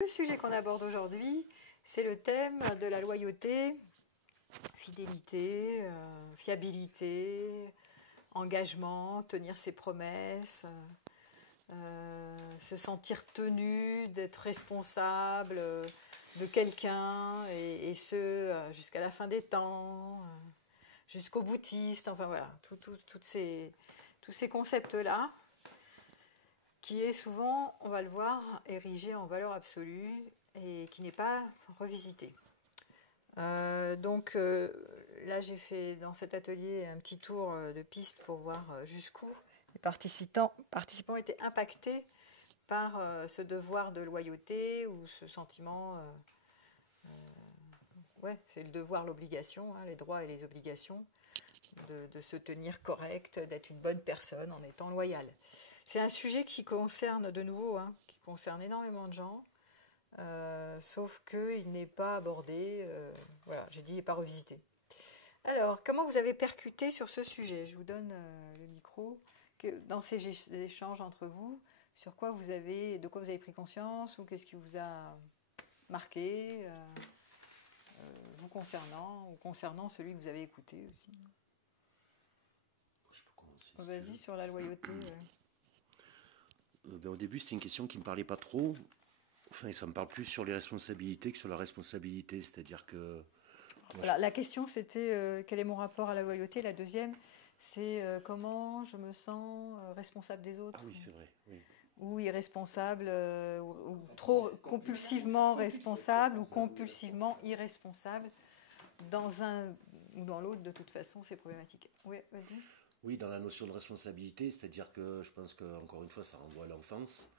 Le sujet qu'on aborde aujourd'hui, c'est le thème de la loyauté, fidélité, fiabilité, engagement, tenir ses promesses, se sentir tenu, d'être responsable de quelqu'un, et ce jusqu'à la fin des temps, jusqu'au boutiste, enfin voilà, tous ces concepts-là, qui est souvent, on va le voir, érigé en valeur absolue et qui n'est pas revisité. Là, j'ai fait dans cet atelier un petit tour de piste pour voir jusqu'où les participants étaient impactés par ce devoir de loyauté ou ce sentiment, c'est le devoir, l'obligation, les droits et les obligations, de se tenir correct, d'être une bonne personne en étant loyal. C'est un sujet qui concerne de nouveau, qui concerne énormément de gens, sauf qu'il n'est pas abordé, j'ai dit, il n'est pas revisité. Alors, comment vous avez percuté sur ce sujet? Je vous donne le micro. Dans ces échanges entre vous, de quoi vous avez pris conscience, ou qu'est-ce qui vous a marqué vous concernant, ou concernant celui que vous avez écouté aussi? Je peux commencer. Vas-y, sur la loyauté. Au début, c'était une question qui ne me parlait pas trop. Enfin, ça me parle plus sur les responsabilités que sur la responsabilité. C'est-à-dire que... La question, c'était quel est mon rapport à la loyauté. La deuxième, c'est comment je me sens responsable des autres. Ah oui, c'est vrai. Oui. Ou irresponsable, ou trop compulsivement responsable, ou compulsivement irresponsable. Dans un ou dans l'autre, de toute façon, c'est problématique. Oui, vas-y. Oui, dans la notion de responsabilité, c'est-à-dire que je pense qu'encore une fois, ça renvoie à l'enfance.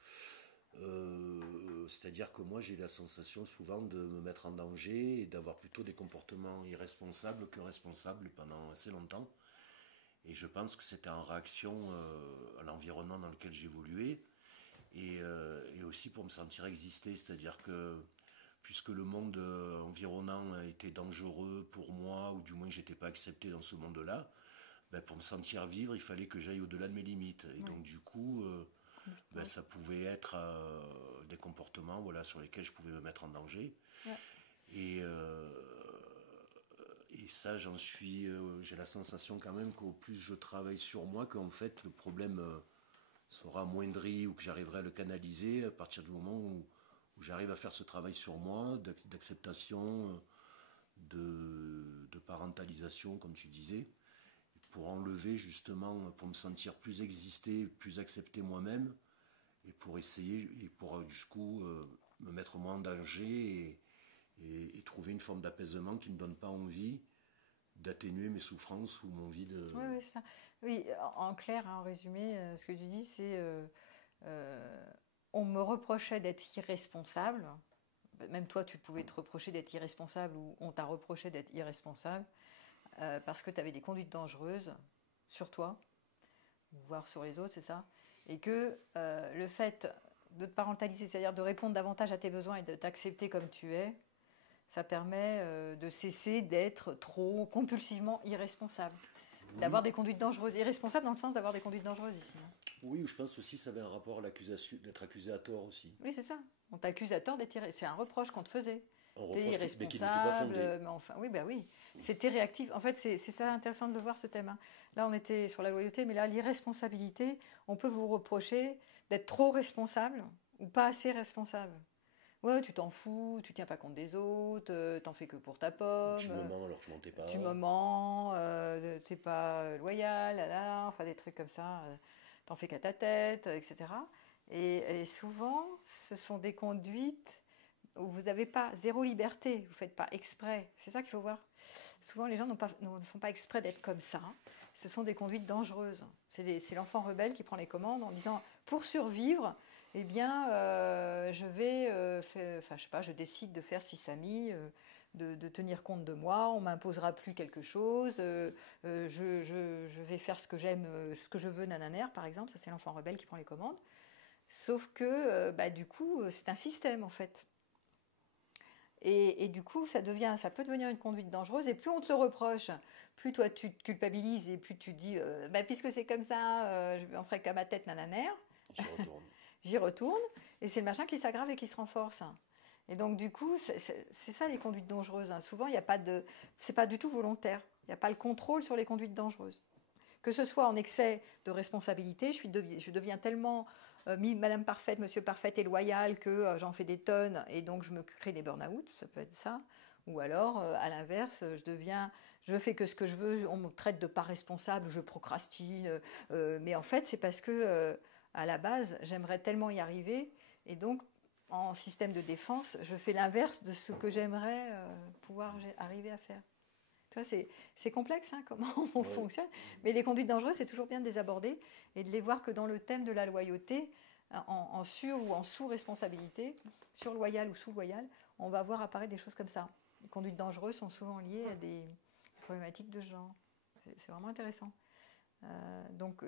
C'est-à-dire que moi, j'ai la sensation souvent de me mettre en danger et d'avoir plutôt des comportements irresponsables que responsables pendant assez longtemps. Et je pense que c'était en réaction à l'environnement dans lequel j'évoluais et aussi pour me sentir exister. C'est-à-dire que puisque le monde environnant était dangereux pour moi, ou du moins que je n'étais pas accepté dans ce monde-là, pour me sentir vivre, il fallait que j'aille au-delà de mes limites. Et donc du coup, ça pouvait être des comportements sur lesquels je pouvais me mettre en danger. Ouais. Et ça, j'ai la sensation quand même qu'au plus je travaille sur moi, qu'en fait le problème sera amoindri, ou que j'arriverai à le canaliser à partir du moment où j'arrive à faire ce travail sur moi, d'acceptation, de parentalisation, comme tu disais, pour enlever justement, pour me sentir plus existé, plus accepté moi-même, et pour essayer, et pour jusqu'où me mettre moins en danger et trouver une forme d'apaisement qui ne me donne pas envie d'atténuer mes souffrances ou mon envie de... Oui, c'est ça. Oui, en clair, en résumé, ce que tu dis, c'est on me reprochait d'être irresponsable. Même toi, tu pouvais te reprocher d'être irresponsable, ou on t'a reproché d'être irresponsable parce que tu avais des conduites dangereuses sur toi, voire sur les autres, c'est ça. Et que le fait de te parentaliser, c'est-à-dire de répondre davantage à tes besoins et de t'accepter comme tu es, ça permet de cesser d'être trop compulsivement irresponsable. Oui. D'avoir des conduites dangereuses. Irresponsable dans le sens d'avoir des conduites dangereuses ici. Oui, je pense aussi que ça avait un rapport à l'accusation, d'être accusé à tort aussi. Oui, c'est ça. On t'accuse à tort d'être irresponsable. C'est un reproche qu'on te faisait. T'es irresponsable, mais qui n'était pas fondé. Mais enfin, oui, oui. C'était réactif. En fait, c'est ça intéressant de voir ce thème. Là, on était sur la loyauté, mais là, l'irresponsabilité, on peut vous reprocher d'être trop responsable ou pas assez responsable. Ouais, tu t'en fous, tu tiens pas compte des autres, t'en fais que pour ta pomme. Tu me mens alors que je mentais pas. Tu me mens, t'es pas loyal, enfin des trucs comme ça. T'en fais qu'à ta tête, etc. Et souvent, ce sont des conduites où vous n'avez pas zéro liberté, vous ne faites pas exprès. C'est ça qu'il faut voir. Souvent, les gens ne font pas exprès d'être comme ça. Ce sont des conduites dangereuses. C'est l'enfant rebelle qui prend les commandes en disant « pour survivre », eh bien, je décide de faire sisami, de tenir compte de moi, on m'imposera plus quelque chose, je vais faire ce que j'aime, ce que je veux, nananaire, par exemple. Ça, c'est l'enfant rebelle qui prend les commandes. Sauf que, du coup, c'est un système, en fait. Et du coup, ça peut devenir une conduite dangereuse. Et plus on te le reproche, plus toi, tu te culpabilises, et plus tu te dis, puisque c'est comme ça, je en ferai qu'à ma tête, nananaire. J'y retourne. J'y retourne, et c'est le machin qui s'aggrave et qui se renforce. Et donc, du coup, c'est ça les conduites dangereuses, hein. Souvent, il y a pas de, c'est pas du tout volontaire. Il n'y a pas le contrôle sur les conduites dangereuses. Que ce soit en excès de responsabilité, je deviens tellement Madame Parfaite, Monsieur Parfaite et loyal que j'en fais des tonnes et donc je me crée des burn-out, ça peut être ça. Ou alors, à l'inverse, je fais que ce que je veux, on me traite de pas responsable, je procrastine. Mais en fait, c'est parce que, à la base, j'aimerais tellement y arriver. Et donc, en système de défense, je fais l'inverse de ce que j'aimerais pouvoir arriver à faire. Tu vois, c'est complexe, hein, comment on fonctionne. Mais les conduites dangereuses, c'est toujours bien de les aborder et de les voir que dans le thème de la loyauté, en sur ou en sous-responsabilité, sur-loyal ou sous-loyal, on va voir apparaître des choses comme ça. Les conduites dangereuses sont souvent liées à des problématiques de genre. C'est vraiment intéressant. Donc,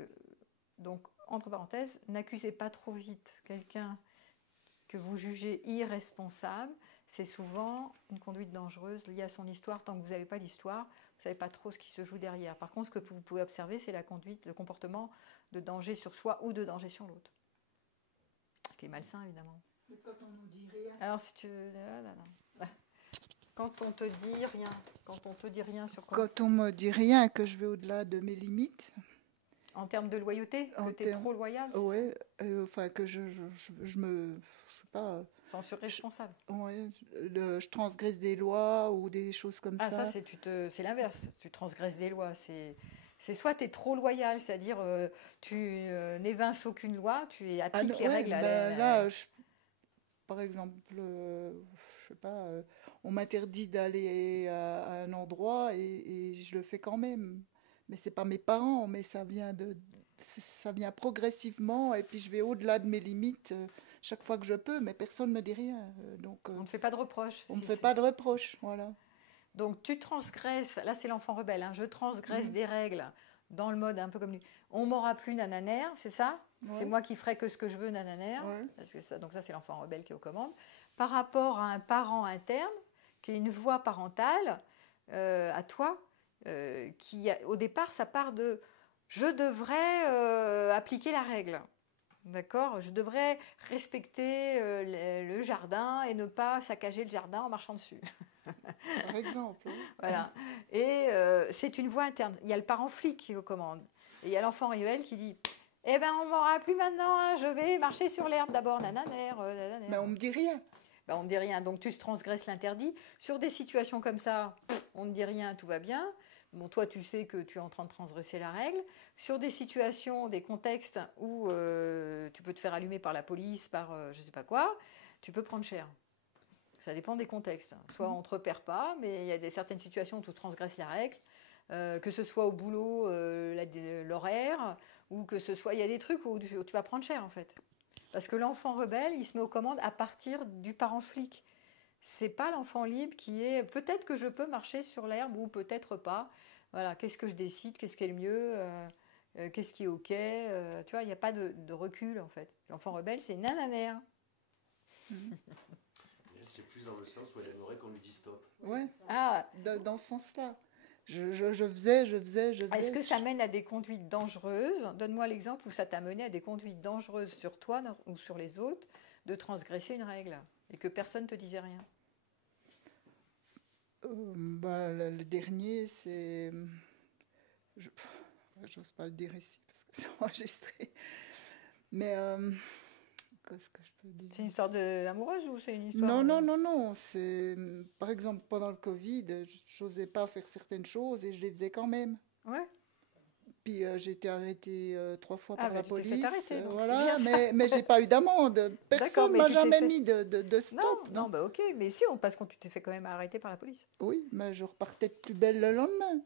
entre parenthèses, n'accusez pas trop vite quelqu'un que vous jugez irresponsable. C'est souvent une conduite dangereuse liée à son histoire. Tant que vous n'avez pas l'histoire, vous ne savez pas trop ce qui se joue derrière. Par contre, ce que vous pouvez observer, c'est la conduite, le comportement de danger sur soi ou de danger sur l'autre. Ce qui est malsain, évidemment. Mais quand on nous dit rien. Alors, si tu veux... Quand on te dit rien, quand on te dit rien sur quoi? Quand on me dit rien, que je vais au-delà de mes limites. En termes de loyauté, que tu es trop loyal? Oui, enfin que je me... Je sais pas... Censure responsable. Oui, je transgresse des lois ou des choses comme ça. Ah, ça, c'est l'inverse. Tu transgresses des lois. C'est soit tu es trop loyal, c'est-à-dire tu n'évinces aucune loi, tu appliques les règles. Là, par exemple, je sais pas, on m'interdit d'aller à un endroit et je le fais quand même. Mais c'est pas mes parents, mais ça vient progressivement et puis je vais au-delà de mes limites chaque fois que je peux, mais personne ne me dit rien. Donc, on ne fait pas de reproches. On ne fait pas de reproches, voilà. Donc tu transgresses, là c'est l'enfant rebelle, hein, je transgresse des règles dans le mode un peu comme lui. On m'aura plus nananaire, c'est ça? C'est moi qui ferai que ce que je veux nananaire. Parce que donc ça c'est l'enfant rebelle qui est aux commandes. Par rapport à un parent interne, qui est une voix parentale à toi, qui au départ ça part de je devrais appliquer la règle. D'accord? Je devrais respecter le jardin et ne pas saccager le jardin en marchant dessus. Par exemple. Voilà. Et c'est une voix interne. Il y a le parent flic qui vous commande. Et il y a l'enfant rebelle qui dit eh ben, on m'aura plus maintenant, hein, je vais marcher sur l'herbe d'abord, nananaire. Mais on me dit rien. Ben, on ne dit rien. Donc tu transgresses l'interdit. Sur des situations comme ça, on ne dit rien, tout va bien. Bon, toi, tu sais que tu es en train de transgresser la règle. Sur des situations, des contextes où tu peux te faire allumer par la police, par je ne sais pas quoi, tu peux prendre cher. Ça dépend des contextes. Soit on ne te repère pas, mais il y a certaines situations où tu transgresses la règle, que ce soit au boulot, l'horaire, ou que ce soit... Il y a des trucs où tu vas prendre cher, en fait. Parce que l'enfant rebelle, il se met aux commandes à partir du parent flic. C'est pas l'enfant libre qui est peut-être que je peux marcher sur l'herbe ou peut-être pas. Voilà, qu'est-ce que je décide, qu'est-ce qui est le mieux, qu'est-ce qui est ok. Tu vois, il n'y a pas de recul en fait. L'enfant rebelle, c'est nananaire. C'est plus dans le sens où elle aimerait qu'on lui dise stop. Ouais. Ah, dans ce sens-là. Je faisais. Est-ce que ça mène à des conduites dangereuses? Donne-moi l'exemple où ça t'a mené à des conduites dangereuses sur toi ou sur les autres de transgresser une règle et que personne ne te disait rien. Le dernier, c'est... J'ose pas le dire ici parce que c'est enregistré. Mais qu'est-ce que je peux dire? C'est une histoire amoureuse ou c'est une histoire... Non. C'est, par exemple, pendant le Covid, je n'osais pas faire certaines choses et je les faisais quand même. Ouais. Puis j'ai été arrêtée 3 fois par la police. Tu t'es fait arrêter, donc voilà, c'est bien mais j'ai pas eu d'amende. Personne ne m'a jamais mis de stop. Non, bah ok, mais si, parce que tu t'es fait quand même arrêter par la police. Oui, mais je repartais de plus belle le lendemain.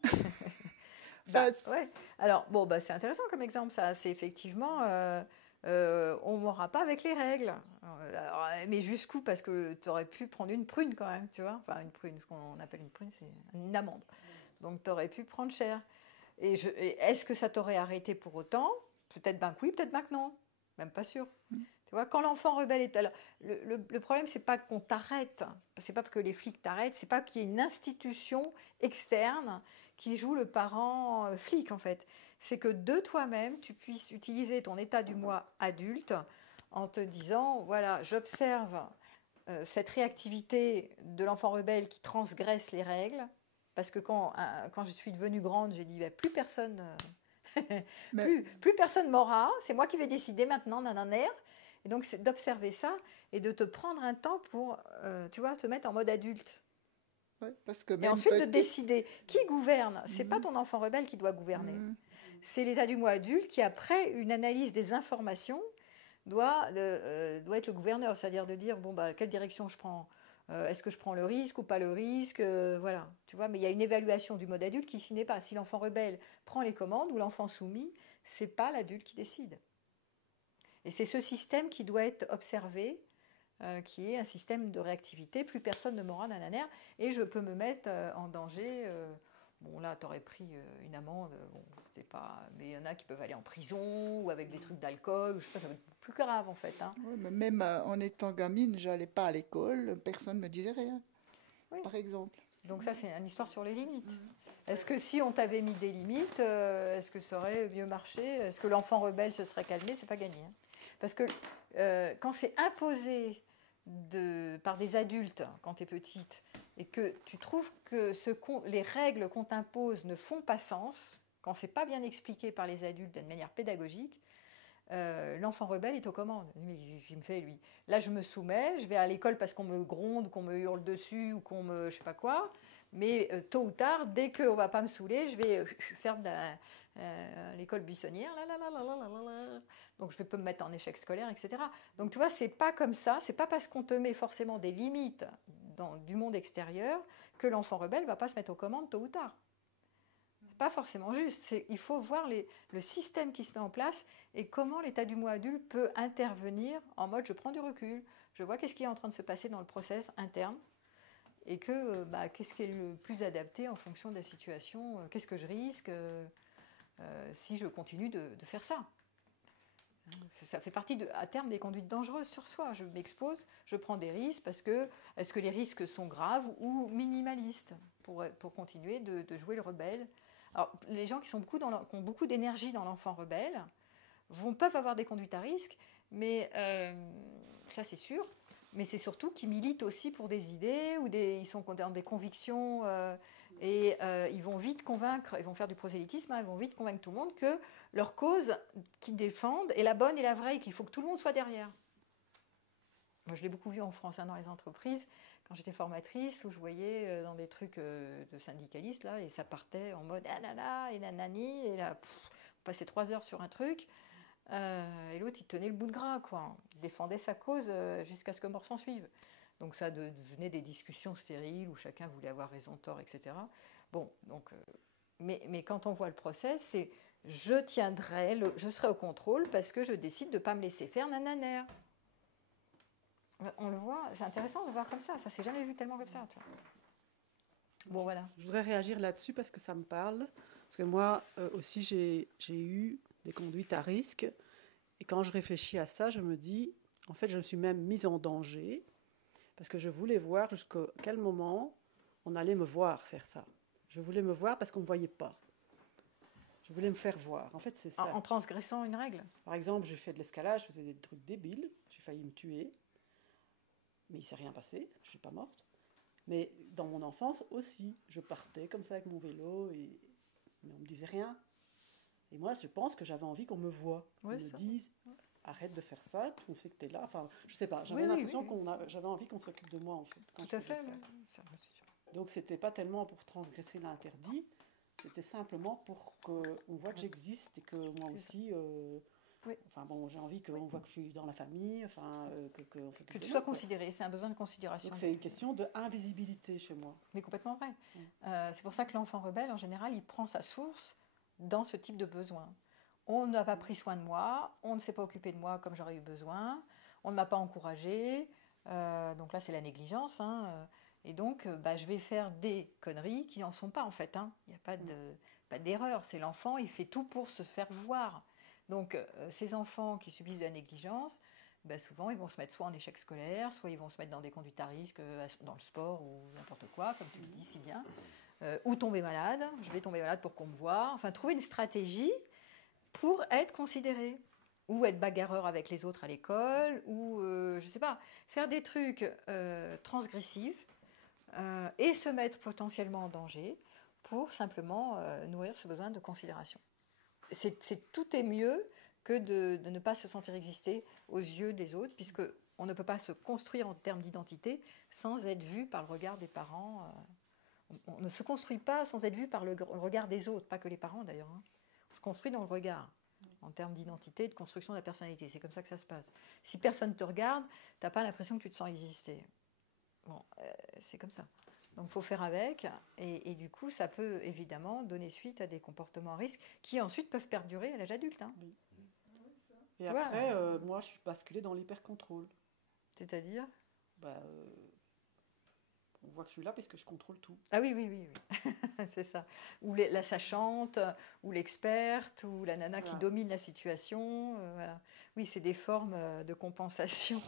Ouais. Alors, bon, c'est intéressant comme exemple, ça. C'est effectivement, on ne m'aura pas avec les règles. Alors, mais jusqu'où? Parce que tu aurais pu prendre une prune quand même, tu vois. Enfin, une prune, ce qu'on appelle une prune, c'est une amende. Donc, tu aurais pu prendre cher. Et est-ce que ça t'aurait arrêté pour autant? Peut-être que oui, peut-être que non. Même pas sûr. Tu vois, quand l'enfant rebelle est... Alors, le problème, c'est pas qu'on t'arrête. C'est pas que les flics t'arrêtent. C'est pas qu'il y ait une institution externe qui joue le parent flic, en fait. C'est que de toi-même, tu puisses utiliser ton état du moi adulte en te disant, voilà, j'observe cette réactivité de l'enfant rebelle qui transgresse les règles, parce que quand je suis devenue grande, j'ai dit, plus personne... plus personne m'aura, c'est moi qui vais décider maintenant, nananer. Et donc, c'est d'observer ça et de te prendre un temps pour, tu vois, te mettre en mode adulte. Ouais, parce que et ensuite de décider qui gouverne. C'est pas ton enfant rebelle qui doit gouverner. C'est l'état du moi adulte qui, après une analyse des informations, doit être le gouverneur. C'est-à-dire de dire, quelle direction je prends, est-ce que je prends le risque ou pas le risque, voilà, tu vois. Mais il y a une évaluation du mode adulte qui s'y n'est pas. Si l'enfant rebelle prend les commandes ou l'enfant soumis, c'est pas l'adulte qui décide. Et c'est ce système qui doit être observé, qui est un système de réactivité. Plus personne ne m'aura nananer et je peux me mettre en danger. Bon, là, tu aurais pris une amende. Bon, c'était pas... Mais il y en a qui peuvent aller en prison ou avec des trucs d'alcool. Je sais pas, ça va être plus grave, en fait. Hein. Ouais, mais même en étant gamine, j'allais pas à l'école. Personne ne me disait rien, par exemple. Donc ça, c'est une histoire sur les limites. Est-ce que si on t'avait mis des limites, est-ce que ça aurait mieux marché? Est-ce que l'enfant rebelle se serait calmé? C'est pas gagné. Hein. Parce que quand c'est imposé par des adultes, quand tu es petite, et que tu trouves que les règles qu'on t'impose ne font pas sens, quand c'est pas bien expliqué par les adultes d'une manière pédagogique, l'enfant rebelle est aux commandes. Mais qu'est-ce qu'il me fait, lui? Là, je me soumets, je vais à l'école parce qu'on me gronde, qu'on me hurle dessus, ou qu'on me... je sais pas quoi. Mais tôt ou tard, dès qu'on ne va pas me saouler, je vais faire de l'école buissonnière. Donc, je peux me mettre en échec scolaire, etc. Donc, tu vois, c'est pas comme ça. C'est pas parce qu'on te met forcément des limites du monde extérieur que l'enfant rebelle ne va pas se mettre aux commandes tôt ou tard. C'est pas forcément juste. Il faut voir le système qui se met en place et comment l'état du moi adulte peut intervenir en mode je prends du recul, je vois qu'est-ce qui est en train de se passer dans le process interne et que qu'est-ce qui est le plus adapté en fonction de la situation, qu'est-ce que je risque si je continue de faire ça. Ça fait partie à terme des conduites dangereuses sur soi. Je m'expose, je prends des risques parce que est-ce que les risques sont graves ou minimalistes pour continuer de jouer le rebelle. Alors, les gens qui ont beaucoup d'énergie dans l'enfant rebelle peuvent avoir des conduites à risque, mais ça c'est sûr. Mais c'est surtout qu'ils militent aussi pour des idées ou ils sont dans des convictions et ils vont vite convaincre, ils vont faire du prosélytisme, ils vont vite convaincre tout le monde que leur cause qu'ils défendent est la bonne et la vraie et qu'il faut que tout le monde soit derrière. Moi, je l'ai beaucoup vu en France, dans les entreprises, quand j'étais formatrice, où je voyais dans des trucs de syndicalistes, là, et ça partait en mode ah là là, et nanani, et là, on passait 3 heures sur un truc, et l'autre, il tenait le bout de gras, quoi. Il défendait sa cause jusqu'à ce que mort s'en suive. Donc ça devenait des discussions stériles où chacun voulait avoir raison, tort, etc. Bon, donc, mais quand on voit le process, c'est je serai au contrôle parce que je décide de ne pas me laisser faire nananer. On le voit, c'est intéressant de voir comme ça. Ça s'est jamais vu tellement comme ça. Tu vois. Bon, voilà. Je voudrais réagir là-dessus parce que ça me parle. Parce que moi aussi, j'ai eu des conduites à risque. Et quand je réfléchis à ça, je me dis, en fait, je me suis même mise en danger parce que je voulais voir jusqu'à quel moment on allait me voir faire ça. Je voulais me voir parce qu'on ne me voyait pas. Je voulais me faire voir. En fait, c'est ça. En transgressant une règle. Par exemple, j'ai fait de l'escalade, je faisais des trucs débiles. J'ai failli me tuer. Mais il ne s'est rien passé, je ne suis pas morte. Mais dans mon enfance aussi, je partais comme ça avec mon vélo, mais on ne me disait rien. Et moi, je pense que j'avais envie qu'on me voie, qu'on me dise arrête de faire ça, on sait que tu es là. Enfin, je ne sais pas, j'avais l'impression j'avais envie qu'on s'occupe de moi en fait. Tout à fait. Donc, ce n'était pas tellement pour transgresser l'interdit, c'était simplement pour qu'on voit que j'existe et que moi aussi. Enfin bon, j'ai envie qu'on voit que je suis dans la famille, que tu sois considéré, c'est un besoin de considération. Donc c'est une question d'invisibilité chez moi. Mais complètement vrai. C'est pour ça que l'enfant rebelle, en général, il prend sa source dans ce type de besoin. On n'a pas pris soin de moi, on ne s'est pas occupé de moi comme j'aurais eu besoin, on ne m'a pas encouragé, donc là c'est la négligence, et donc je vais faire des conneries qui n'en sont pas en fait. Il n'y a pas d'erreur, c'est l'enfant, il fait tout pour se faire voir. Donc, ces enfants qui subissent de la négligence, souvent, ils vont se mettre soit en échec scolaire, soit ils vont se mettre dans des conduites à risque, dans le sport ou n'importe quoi, comme tu le dis si bien, ou tomber malade. Je vais tomber malade pour qu'on me voie. Enfin, trouver une stratégie pour être considéré. ou être bagarreur avec les autres à l'école, ou je sais pas, faire des trucs transgressifs et se mettre potentiellement en danger pour simplement nourrir ce besoin de considération. Tout est mieux que de ne pas se sentir exister aux yeux des autres, puisque on ne peut pas se construire en termes d'identité sans être vu par le regard des parents. On ne se construit pas sans être vu par le regard des autres, pas que les parents d'ailleurs. Hein. On se construit dans le regard, en termes d'identité, de construction de la personnalité. C'est comme ça que ça se passe. Si personne ne te regarde, tu n'as pas l'impression que tu te sens exister. Bon, c'est comme ça. Donc il faut faire avec, et du coup, ça peut évidemment donner suite à des comportements à risque qui ensuite peuvent perdurer à l'âge adulte. Hein. Oui. Et après, moi, je suis basculée dans l'hyper-contrôle. C'est-à-dire on voit que je suis là parce que je contrôle tout. Ah oui, oui, oui, oui. C'est ça. Ou la sachante, ou l'experte, ou la nana qui domine la situation. Voilà. Oui, c'est des formes de compensation.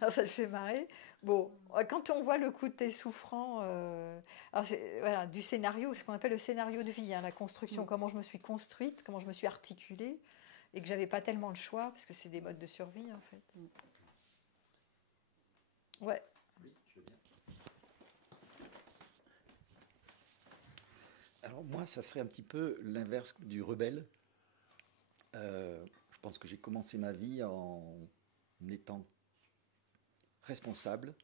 Alors, ça te fait marrer. Bon, quand on voit le côté souffrant, alors voilà, du scénario, ce qu'on appelle le scénario de vie, hein, la construction, comment je me suis construite, comment je me suis articulée, et que j'avais pas tellement le choix, parce que c'est des modes de survie, en fait. Ouais. Oui, je veux bien. Alors moi, ça serait un petit peu l'inverse du rebelle. Je pense que j'ai commencé ma vie en étant responsable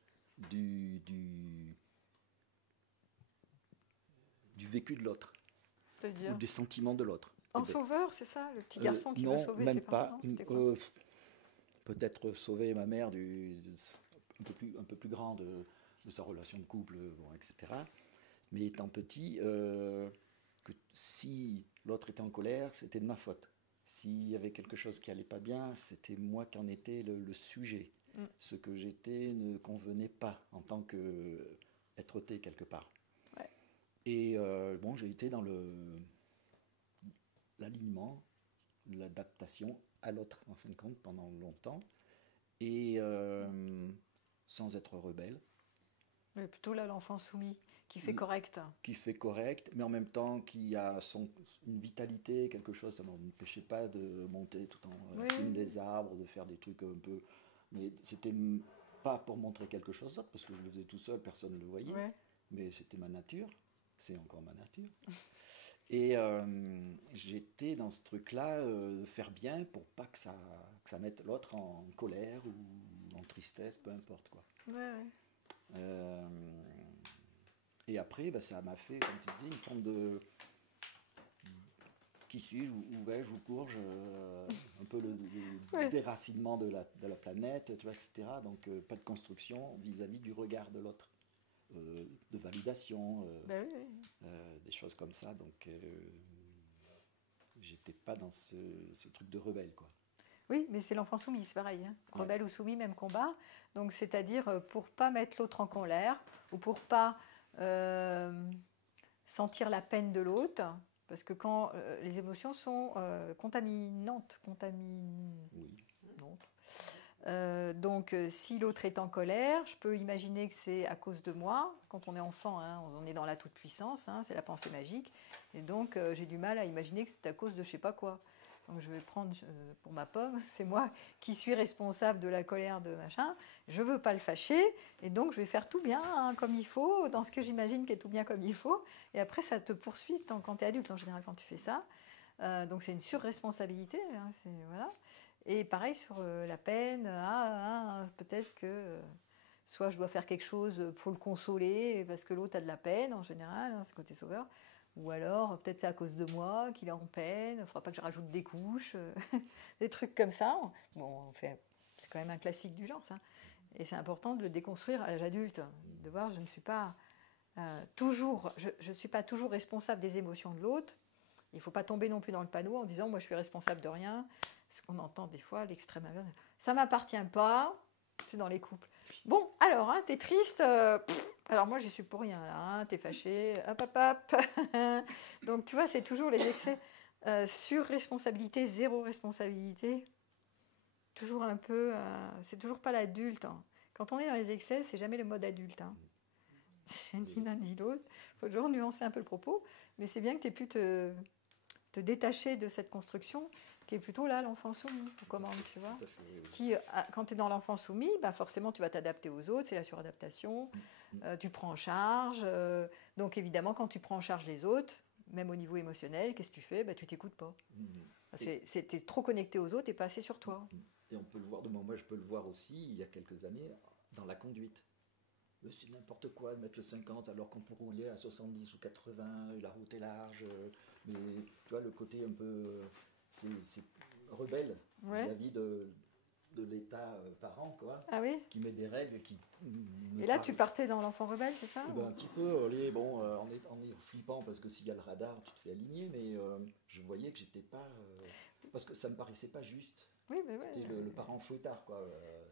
du vécu de l'autre, C'est-à-dire ou des sentiments de l'autre. En sauveur, c'est ça? Le petit garçon qui non, veut sauver même ses pas. parents? C'était quoi? Peut-être sauver ma mère un peu plus grand de sa relation de couple, bon, etc. Mais étant petit, que si l'autre était en colère, c'était de ma faute. S'il y avait quelque chose qui allait pas bien, c'était moi qui en étais le sujet. Ce que j'étais ne convenait pas en tant qu'être-té quelque part. Ouais. Et bon, j'ai été dans l'alignement, l'adaptation à l'autre, en fin de compte, pendant longtemps. Et sans être rebelle. Mais plutôt là, l'enfant soumis, qui fait correct. Qui fait correct, mais en même temps qui a une vitalité, quelque chose. Ça n'empêchait pas de monter tout en cime des arbres, de faire des trucs un peu... Mais c'était pas pour montrer quelque chose d'autre, parce que je le faisais tout seul, personne ne le voyait. Ouais. Mais c'était ma nature, c'est encore ma nature. Et j'étais dans ce truc-là, de faire bien pour pas que ça mette l'autre en colère ou en tristesse, peu importe quoi. Ouais. Et après, ça m'a fait, comme tu disais, une forme de... Qui suis-je? Où vais-je? Où cours-je? Un peu le déracinement de la planète, tu vois, etc. Donc, pas de construction vis-à-vis du regard de l'autre. De validation, des choses comme ça. Donc, j'étais pas dans ce truc de rebelle, quoi. Oui, mais c'est l'enfant soumis, c'est pareil. Hein. Rebelle ou soumis, même combat. Donc, c'est-à-dire pour pas mettre l'autre en colère ou pour pas sentir la peine de l'autre. Parce que quand les émotions sont contaminantes. Donc, si l'autre est en colère, je peux imaginer que c'est à cause de moi. Quand on est enfant, hein, on est dans la toute-puissance, hein, c'est la pensée magique. Et donc, j'ai du mal à imaginer que c'est à cause de je sais pas quoi. Donc, je vais prendre pour ma pomme, c'est moi qui suis responsable de la colère de machin. Je veux pas le fâcher, et donc je vais faire tout bien hein, comme il faut, dans ce que j'imagine qu'est tout bien comme il faut. Et après, ça te poursuit quand tu es adulte, en général, quand tu fais ça. Donc, c'est une surresponsabilité. Hein, voilà. Et pareil sur la peine, peut-être que soit je dois faire quelque chose pour le consoler, parce que l'autre a de la peine en général, hein, c'est côté sauveur, ou alors peut-être c'est à cause de moi qu'il est en peine, il ne faudra pas que je rajoute des couches, des trucs comme ça. Bon, c'est quand même un classique du genre, ça. Et c'est important de le déconstruire à l'âge adulte, de voir je ne suis pas toujours responsable des émotions de l'autre. Il ne faut pas tomber non plus dans le panneau en disant moi je suis responsable de rien. Ce qu'on entend des fois, l'extrême inverse. Ça ne m'appartient pas, c'est dans les couples. Bon, alors, hein, t'es triste, alors moi j'y suis pour rien là, hein, t'es fâché, hop. Donc tu vois, c'est toujours les excès. Sur-responsabilité, zéro responsabilité. Toujours un peu, c'est toujours pas l'adulte. Hein. Quand on est dans les excès, c'est jamais le mode adulte. Hein. Ni l'un ni l'autre. Il faut toujours nuancer un peu le propos, mais c'est bien que tu aies pu te détacher de cette construction qui est plutôt là, l'enfant soumis, aux commandes, tu vois. Tout à fait, oui. Qui, quand tu es dans l'enfant soumis, bah forcément, tu vas t'adapter aux autres, c'est la suradaptation. Tu prends en charge. Donc, évidemment, quand tu prends en charge les autres, même au niveau émotionnel, qu'est-ce que tu fais? Bah, tu t'écoutes pas. T'es trop connecté aux autres et pas assez sur toi. Et on peut le voir, moi je peux le voir aussi, il y a quelques années, dans la conduite. C'est n'importe quoi de mettre le 50 alors qu'on peut rouler à 70 ou 80, la route est large. Mais tu vois, le côté un peu c'est rebelle vis-à-vis de l'État parent, quoi, Ah oui? qui met des règles qui. Et là, tu partais dans l'enfant rebelle, c'est ça? Un petit peu, allez, bon, en est flippant parce que s'il y a le radar, tu te fais aligner, mais je voyais que j'étais pas. Parce que ça me paraissait pas juste. Oui, mais ouais. C'était le parent fouettard, quoi.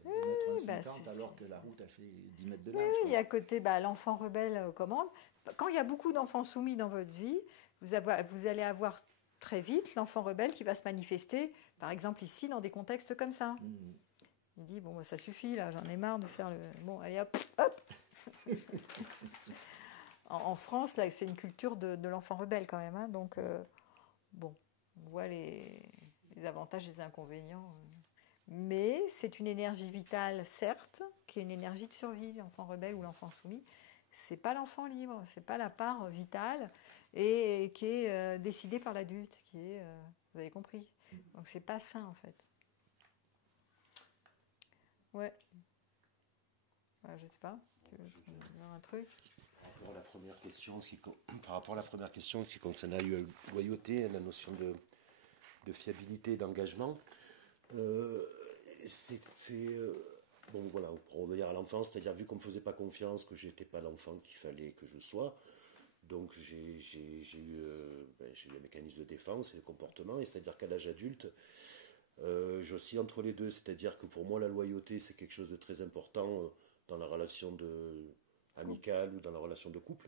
De mettre un 50 alors que la route, elle fait 10 mètres de large. Oui, à côté, l'enfant rebelle aux commandes. Quand il y a beaucoup d'enfants soumis dans votre vie, vous allez avoir très vite l'enfant rebelle qui va se manifester, par exemple ici, dans des contextes comme ça. Il dit, bon, ça suffit, là, j'en ai marre de faire le... Bon, allez, hop, hop. En France, là, c'est une culture de l'enfant rebelle quand même. Hein, donc, bon, on voit les avantages et les inconvénients. Mais c'est une énergie vitale, certes, qui est une énergie de survie, l'enfant rebelle ou l'enfant soumis. C'est pas l'enfant libre, c'est pas la part vitale et qui est décidée par l'adulte, qui est, vous avez compris. Donc c'est pas sain en fait. Ouais. Je sais pas. Tu veux dire un truc? Par rapport à la première question, ce qui concerne la loyauté, la notion de fiabilité et d'engagement, bon voilà, pour revenir à l'enfance, c'est-à-dire vu qu'on ne me faisait pas confiance, que j'étais pas l'enfant qu'il fallait que je sois, donc j'ai eu les mécanismes de défense et le comportement, et c'est-à-dire qu'à l'âge adulte, j'oscille entre les deux, c'est-à-dire que pour moi la loyauté c'est quelque chose de très important dans la relation amicale ou dans la relation de couple,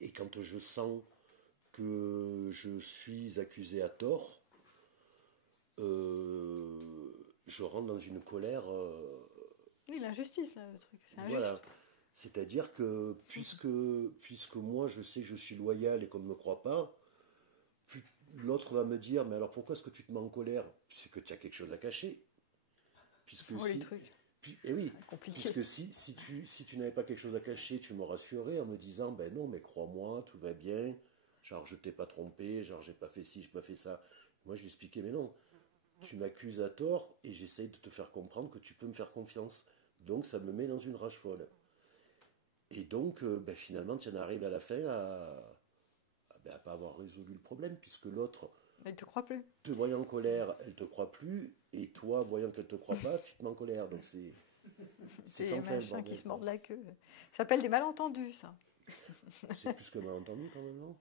et quand je sens que je suis accusé à tort, je rentre dans une colère. Oui, l'injustice, là, le truc. C'est injuste. Voilà. C'est-à-dire que, puisque moi, je sais que je suis loyal et qu'on ne me croit pas, l'autre va me dire, mais alors pourquoi est-ce que tu te mets en colère? C'est que tu as quelque chose à cacher. Puisque les trucs. Et oui, compliqué. puisque si tu n'avais pas quelque chose à cacher, tu me rassurais en me disant, ben non, mais crois-moi, tout va bien, genre je t'ai pas trompé, genre j'ai pas fait ci, j'ai pas fait ça. Moi, je lui expliquais, mais non, tu m'accuses à tort et j'essaye de te faire comprendre que tu peux me faire confiance. Donc, ça me met dans une rage folle. Et donc, finalement, tu en arrives à la fin à pas avoir résolu le problème, puisque l'autre, elle te croit plus. Te voyant en colère, elle te croit plus, et toi, voyant qu'elle te croit pas, tu te mets en colère. Donc, c'est sans fin. C'est machin qui se mord la queue. Ça s'appelle des malentendus, ça. C'est plus que malentendu, quand même, non?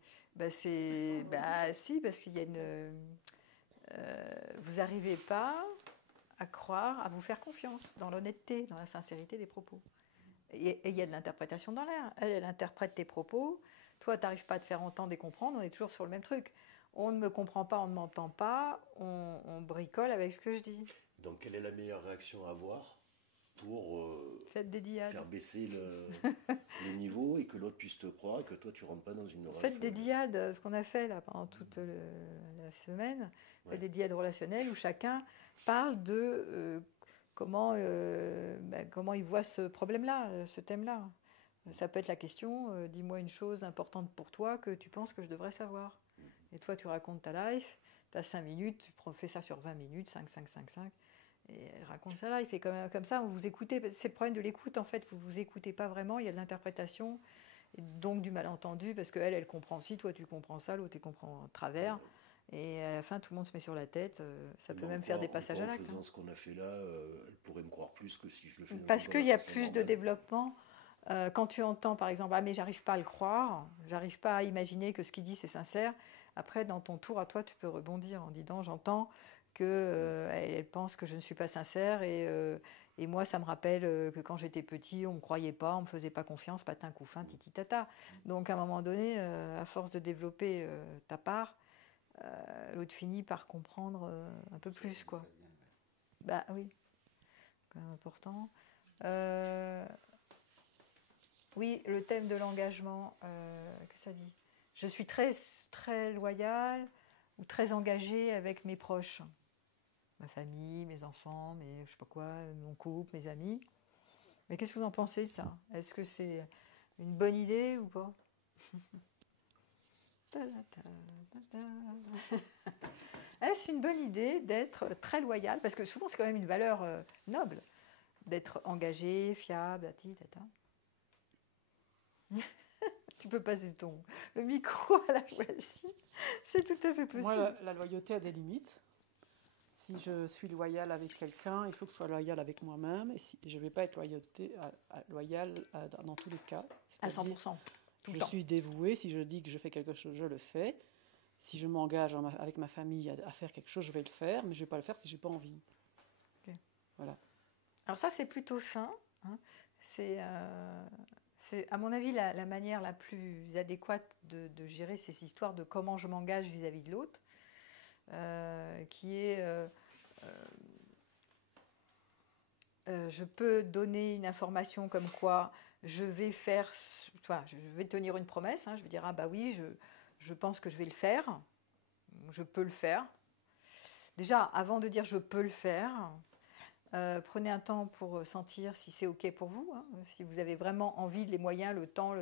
Si, parce qu'il y a une... vous n'arrivez pas à croire, à vous faire confiance dans l'honnêteté, dans la sincérité des propos. Et il y a de l'interprétation dans l'air. Elle interprète tes propos. Toi, tu n'arrives pas à te faire entendre et comprendre. On est toujours sur le même truc. On ne me comprend pas, on ne m'entend pas. On bricole avec ce que je dis. Donc, quelle est la meilleure réaction à avoir pour Faites des diades. faire baisser le niveau et que l'autre puisse te croire et que toi, tu ne rentres pas dans une relation? Faites des diades, ce qu'on a fait là pendant toute la semaine. Faites des diades relationnelles où chacun parle de comment il voit ce problème-là, ce thème-là. Ça peut être la question, dis-moi une chose importante pour toi que tu penses que je devrais savoir. Et toi, tu racontes ta life, tu as 5 minutes, tu fais ça sur 20 minutes, 5, 5, 5, 5. Et elle raconte sa life. Et comme ça, vous écoutez. C'est le problème de l'écoute, en fait. Vous ne vous écoutez pas vraiment, il y a de l'interprétation, et donc du malentendu, parce qu'elle, elle comprend ci, toi, tu comprends ça, l'autre, il comprend en travers. Et à la fin, tout le monde se met sur la tête. Ça peut même faire des passages à l'acte. En faisant ce qu'on a fait là, elle pourrait me croire plus que si je le fais. Parce qu'il y a plus de développement. Quand tu entends, par exemple, mais j'arrive pas à le croire, j'arrive pas à imaginer que ce qu'il dit, c'est sincère. Après, dans ton tour à toi, tu peux rebondir en disant, j'entends qu'elle pense que je ne suis pas sincère et moi, ça me rappelle que quand j'étais petit, on ne me croyait pas, on ne me faisait pas confiance, patin, couffin, titi, tata. Donc, à un moment donné, à force de développer ta part, l'autre finit par comprendre un peu plus, quoi. Bah oui, quand même important. Oui, le thème de l'engagement, que ça dit? Je suis très, très loyale ou très engagée avec mes proches, ma famille, mes enfants, je sais pas quoi, mon couple, mes amis. Mais qu'est-ce que vous en pensez, ça? Est-ce que c'est une bonne idée ou pas? Est-ce une bonne idée d'être très loyal? Parce que souvent, c'est quand même une valeur noble, d'être engagé, fiable, Tu peux passer le micro à la voici. C'est tout à fait possible. Moi, la loyauté a des limites. Si je suis loyale avec quelqu'un, il faut que je sois loyale avec moi-même. Et je ne vais pas être loyale dans tous les cas. À 100%. Tout le je temps. suis dévouée. Si je dis que je fais quelque chose, je le fais. Si je m'engage avec ma famille à faire quelque chose, je vais le faire. Mais je ne vais pas le faire si je n'ai pas envie. Okay. Voilà. Alors ça, c'est plutôt sain. Hein. C'est, à mon avis, la manière la plus adéquate de gérer ces histoires de comment je m'engage vis-à-vis de l'autre. Qui est je peux donner une information comme quoi je vais tenir une promesse, hein, je vais dire ah bah oui, je pense que je vais le faire, je peux le faire. Déjà, avant de dire je peux le faire, prenez un temps pour sentir si c'est ok pour vous, hein, si vous avez vraiment envie, les moyens, le temps,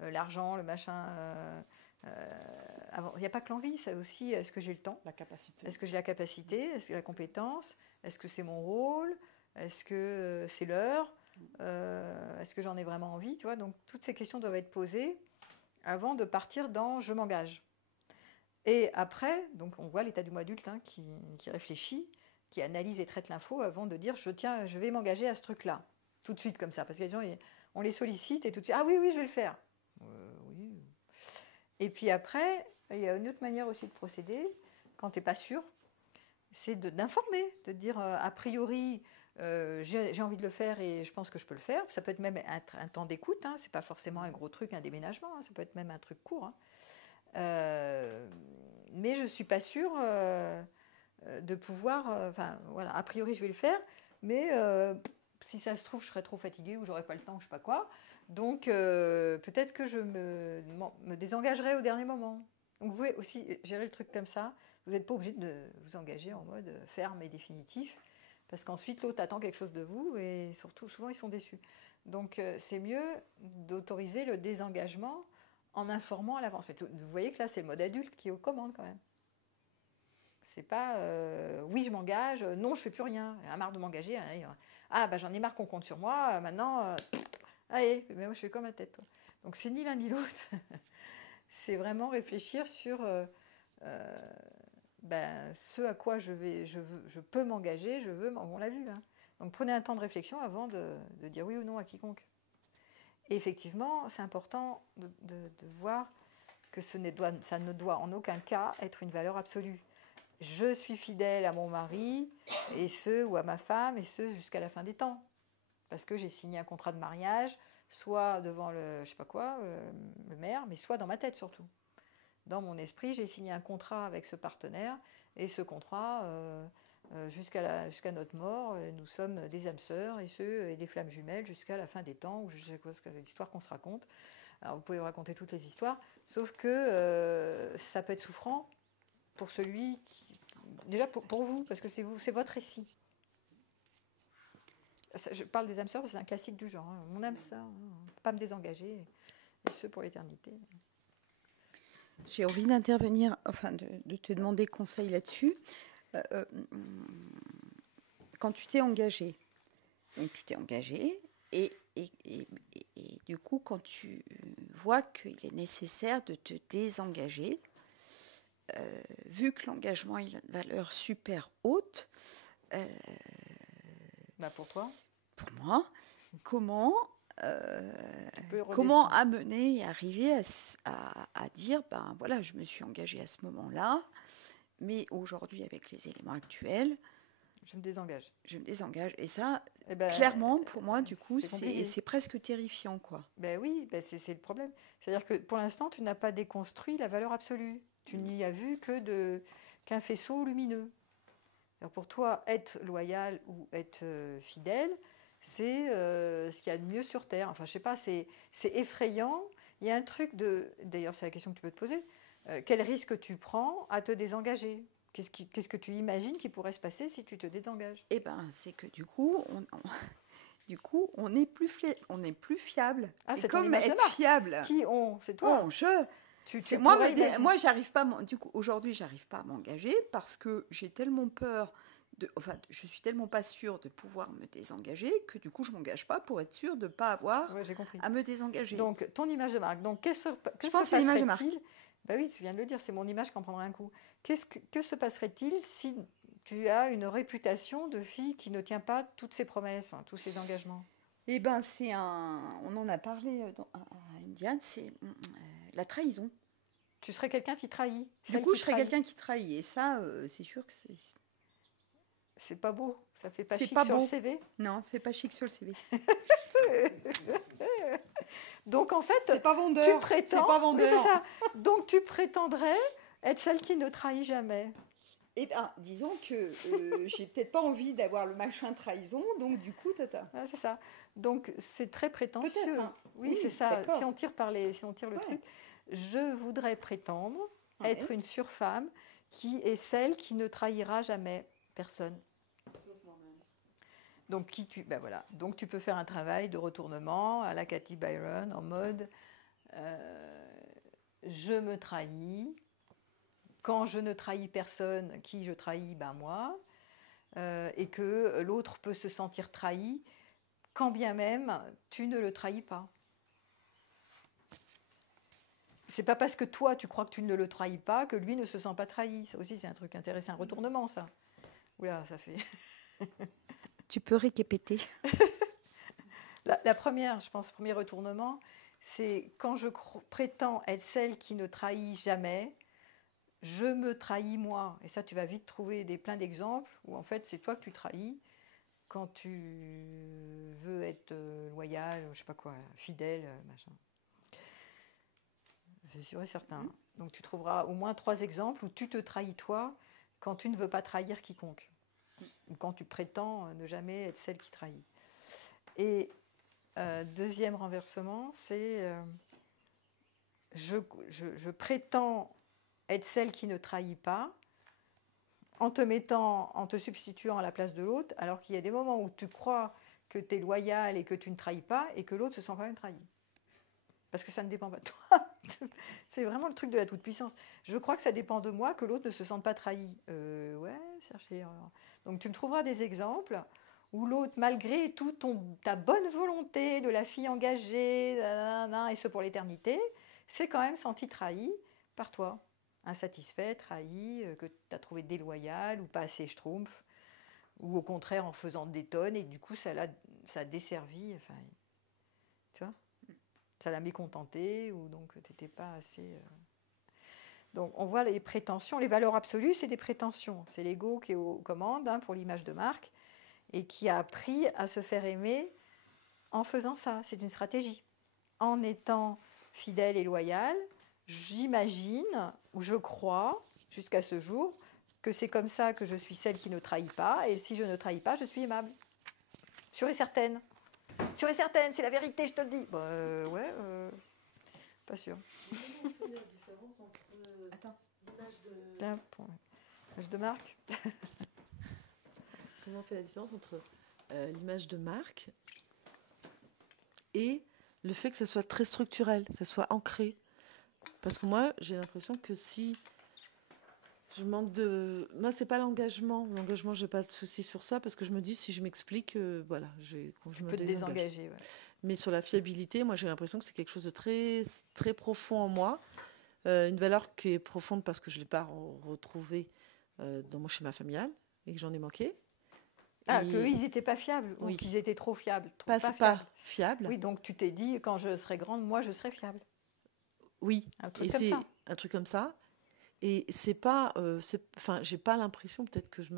l'argent, le machin. Il n'y a pas que l'envie, c'est aussi est-ce que j'ai le temps, la capacité. Est-ce que j'ai la capacité, est-ce que j'ai la compétence, est-ce que c'est mon rôle, est-ce que c'est l'heure, est-ce que j'en ai vraiment envie, tu vois. Donc toutes ces questions doivent être posées avant de partir dans je m'engage. Et après, donc on voit l'état du moi adulte hein, qui réfléchit, qui analyse et traite l'info avant de dire je vais m'engager à ce truc-là, tout de suite comme ça, parce qu'il y a des gens, on les sollicite et tout de suite ah oui je vais le faire. Oui. Et puis après, il y a une autre manière aussi de procéder, quand tu n'es pas sûr, c'est d'informer, de dire a priori, j'ai envie de le faire et je pense que je peux le faire. Ça peut être même un temps d'écoute, hein, c'est pas forcément un gros truc, un déménagement, hein, ça peut être même un truc court. Hein. Mais je ne suis pas sûre de pouvoir, voilà, a priori je vais le faire, mais si ça se trouve, je serais trop fatiguée ou j'aurais pas le temps, ou je sais pas quoi. Donc, peut-être que je me désengagerai au dernier moment. Donc, vous pouvez aussi gérer le truc comme ça. Vous n'êtes pas obligé de vous engager en mode ferme et définitif, parce qu'ensuite, l'autre attend quelque chose de vous, et surtout, souvent, ils sont déçus. Donc, c'est mieux d'autoriser le désengagement en informant à l'avance. Vous voyez que là, c'est le mode adulte qui est aux commandes, quand même. C'est pas oui, je m'engage, non, je fais plus rien, j'ai marre de m'engager. Ah, bah j'en ai marre qu'on compte sur moi, maintenant, allez, mais moi je fais comme ma tête. Toi. Donc c'est ni l'un ni l'autre. C'est vraiment réfléchir sur ce à quoi je peux m'engager, on l'a vu. Hein. Donc prenez un temps de réflexion avant de dire oui ou non à quiconque. Et effectivement, c'est important de voir que ça ne doit en aucun cas être une valeur absolue. Je suis fidèle à mon mari ou à ma femme, et ce jusqu'à la fin des temps. Parce que j'ai signé un contrat de mariage, soit devant le maire, mais soit dans ma tête surtout. Dans mon esprit, j'ai signé un contrat avec ce partenaire, et ce contrat, jusqu'à notre mort, nous sommes des âmes sœurs, et des flammes jumelles jusqu'à la fin des temps, ou je sais quoi, c'est l'histoire qu'on se raconte. Alors vous pouvez raconter toutes les histoires, sauf que ça peut être souffrant pour celui qui... Déjà pour vous, parce que c'est votre récit. Je parle des âmes sœurs parce que c'est un classique du genre. Hein. Mon âme sœur, on ne peut pas me désengager, et ce pour l'éternité. J'ai envie d'intervenir, enfin de te demander conseil là-dessus. Quand tu t'es engagé, donc tu t'es engagé, et du coup, quand tu vois qu'il est nécessaire de te désengager, vu que l'engagement a une valeur super haute, pour toi, pour moi, comment amener et arriver à dire voilà, je me suis engagée à ce moment-là, mais aujourd'hui, avec les éléments actuels, je me désengage. Et ça, clairement, pour moi, du coup, c'est presque terrifiant, quoi. Oui, c'est le problème. C'est-à-dire que pour l'instant, tu n'as pas déconstruit la valeur absolue. Tu n'y as vu qu'un faisceau lumineux. Alors pour toi, être loyal ou être fidèle, c'est ce qu'il y a de mieux sur Terre. Enfin, je sais pas, c'est effrayant. Il y a un truc d'ailleurs, c'est la question que tu peux te poser. quel risque tu prends à te désengager? Qu'est-ce que tu imagines qui pourrait se passer si tu te désengages? Eh ben, c'est que du coup, on n'est plus, fiable. Ah, Et c'est ton comme image de être marque. fiable, Qui ont? C'est toi. Tu pourrais imaginer. moi, j'arrive pas. Du coup, aujourd'hui, j'arrive pas à m'engager parce que j'ai tellement peur. Je suis tellement pas sûre de pouvoir me désengager que du coup, je m'engage pas pour être sûre de ne pas avoir Ouais, j'ai compris. à me désengager. Donc, ton image de marque. Donc, que Je pense que c'est l'image de marque. passerait-il? Bah oui, tu viens de le dire, c'est mon image qui en prendrait un coup. Que se passerait-il si tu as une réputation de fille qui ne tient pas toutes ses promesses, tous ses engagements? Eh ben, on en a parlé à Indiane, c'est la trahison. Tu serais quelqu'un qui trahit. Du coup, je serais quelqu'un qui trahit. Et ça, c'est sûr que c'est pas beau. Ça fait pas C'est chic pas sur beau. le CV. non, ça fait pas chic sur le CV. Donc, en fait, C'est pas vendeur. tu prétends. C'est pas Oui, vendeur. c'est ça. Donc, tu prétendrais être celle qui ne trahit jamais. Eh bien, disons que j'ai peut-être pas envie d'avoir le machin trahison, donc du coup, tata. Ouais, c'est ça. Donc, c'est très prétentieux. Peut-être, hein. Oui, Oui, c'est ça. d'accord. Si on tire le Ouais. truc, je voudrais prétendre Ouais. être une surfemme qui est celle qui ne trahira jamais personne. Donc, ben voilà. Donc, tu peux faire un travail de retournement à la Cathy Byron en mode je me trahis. Quand je ne trahis personne, qui je trahis? Ben moi. Et que l'autre peut se sentir trahi, quand bien même tu ne le trahis pas. C'est pas parce que toi tu crois que tu ne le trahis pas que lui ne se sent pas trahi. Ça aussi c'est un truc intéressant, un retournement ça. Oula, ça fait. Tu peux répéter. La première, je pense, premier retournement, c'est quand je prétends être celle qui ne trahit jamais, je me trahis moi. Et ça, tu vas vite trouver plein d'exemples où en fait c'est toi que tu trahis quand tu veux être loyal, je sais pas quoi, fidèle, machin. C'est sûr et certain. Donc tu trouveras au moins 3 exemples où tu te trahis toi quand tu ne veux pas trahir quiconque. Ou quand tu prétends ne jamais être celle qui trahit. Et deuxième renversement, c'est je prétends être celle qui ne trahit pas en te substituant à la place de l'autre, alors qu'il y a des moments où tu crois que tu es loyal et que tu ne trahis pas et que l'autre se sent quand même trahi. Parce que ça ne dépend pas de toi. C'est vraiment le truc de la toute-puissance. Je crois que ça dépend de moi que l'autre ne se sente pas trahi. Ouais, cherchez. Donc tu me trouveras des exemples où l'autre, malgré toute ta bonne volonté de la fille engagée, et ce pour l'éternité, s'est quand même senti trahi par toi. Insatisfait, trahi, que tu as trouvé déloyal ou pas assez schtroumpf, ou au contraire en faisant des tonnes, et du coup ça a desservi, enfin, tu vois, ça l'a mécontenté, ou donc tu n'étais pas assez... Donc on voit les prétentions, les valeurs absolues, c'est des prétentions. C'est l'ego qui est aux commandes pour l'image de marque, et qui a appris à se faire aimer en faisant ça. C'est une stratégie. En étant fidèle et loyal, j'imagine, ou je crois, jusqu'à ce jour, que c'est comme ça que je suis celle qui ne trahit pas, et si je ne trahis pas, je suis aimable. Sûre et certaine. Sûre et certaine, c'est la vérité, je te le dis. Ouais, pas sûr. Attends. L'image de marque. Comment on fait la différence entre l'image de marque et le fait que ça soit très structurel, que ça soit ancré? Parce que moi, j'ai l'impression que si je manque de... Moi, c'est pas l'engagement. L'engagement, j'ai pas de souci sur ça parce que je me dis, si je m'explique, voilà, je me peux te désengager. Ouais. Mais sur la fiabilité, moi, j'ai l'impression que c'est quelque chose de très, très profond en moi. Une valeur qui est profonde parce que je ne l'ai pas retrouvée dans mon schéma familial et que j'en ai manqué. Ah, qu'eux, ils n'étaient pas fiables, oui. Ou qu'ils étaient trop fiables. Pas fiable. Oui, donc tu t'es dit, quand je serai grande, moi, je serai fiable. Oui, un truc comme ça. Un truc comme ça. Et c'est pas... Enfin, j'ai pas l'impression, peut-être que je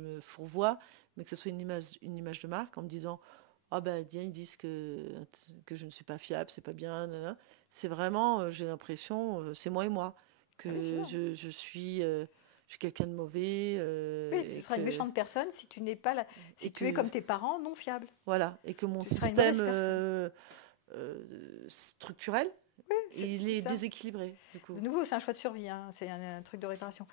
me fourvoie, mais que ce soit une image de marque en me disant « Ah ben, ils disent que je ne suis pas fiable, c'est pas bien. » C'est vraiment, j'ai l'impression, c'est moi et moi, que je suis quelqu'un de mauvais. Oui, tu seras une méchante personne si tu n'es pas là, si tu es comme tes parents, non fiable. Voilà, et que mon tu système structurel il est ça. déséquilibré, du coup. De nouveau, c'est un choix de survie, hein, c'est un truc de réparation.